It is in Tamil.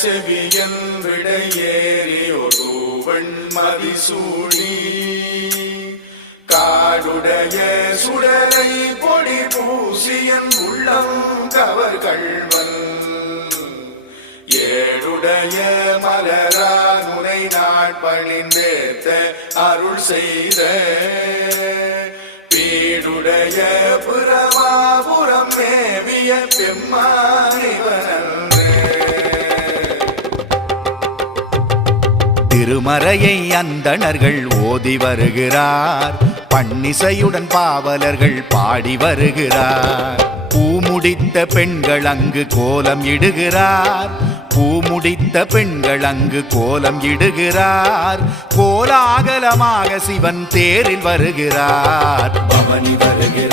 செவியன் விடையேறி ஒரு வெண்மதி சூடி காடுடைய சுடலை பொடி பூசியன் உள்ளம் கவர் கள்வன் ஏடுடைய மலரால் முனை நாட்பணிந்தேத்த அருள் செய்த பீடுடைய புறமாபுரம் மேவிய பெம்மானிவனன் திருமறையை அந்தணர்கள் ஓதி வருகிறார், பன்னிசையுடன் பாவலர்கள் பாடி வருகிறார். பூமுடித்த பெண்கள் அங்கு கோலம் இடுகிறார், பூமுடித்த பெண்கள் அங்கு கோலம் இடுகிறார். கோலாகலமாக சிவன் தேரில் வருகிறார், பவனி வருகிறார்.